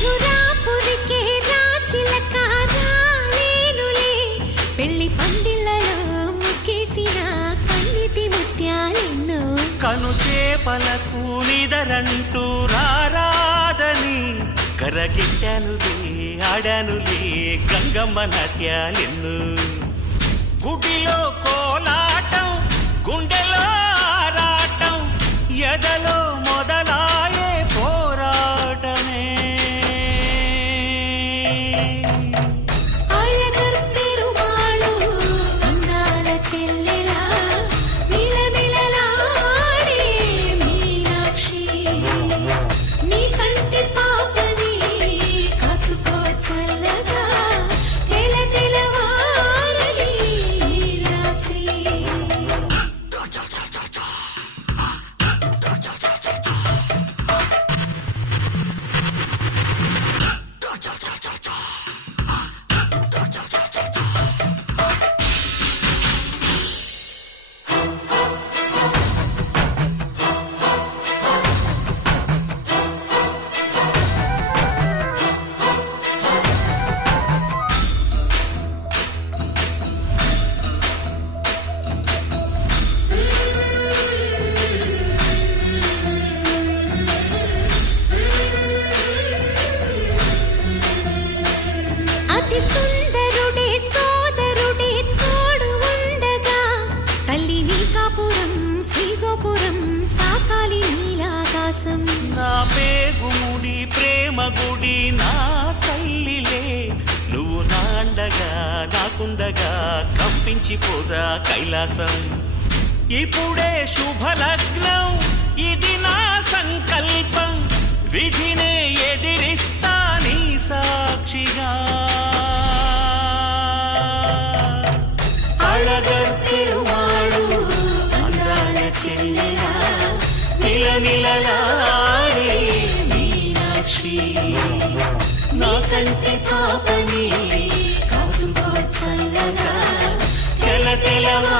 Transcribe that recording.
మధురాపురికే రాచిలక రాలేనులే పెళ్లి పందిళ్ళలో ముక్కేసిన కన్నిటి ముత్యాలెన్నో కను చేపలకు నిదరంటూ రారాదని కరగిట్టానులే ఆడానులే గంగమ్మ నాట్యాలెన్ను గుడిలో కోలాటం గుండెలో ఆరాటం ఎదలో మొదలాయే పోరాటమే అళగర్ పెరుమాళు అందాల చెల్లెలా మిలమిలలాడే మీనాక్షి నీ కంటి పాపని కాచుకో చల్లగా తెల తెలవారని రాత్రి అతి సుందరుడే సోదరుడే తోడు ఉండగా తల్లి నీ కాపురం శ్రీగోపురం తాకాలి నీలాకాశం నా పేగుముడి ప్రేమ గుడి నా తల్లిలే నువ్వు నాండగా నాకుండగా కంపించిపోదా కైలాసం ఇప్పుడే శుభలగ్నం ఇది నా సంకల్పం విధినే ఎదిరిస్తా నీ సాక్షిగా అళగర్ పెరుమాళు అందాల చెల్లెలా మిలమిలలాడే మీనాక్షి నీ కంటి పాపని కాచుకో చల్లగా తెల తెలవా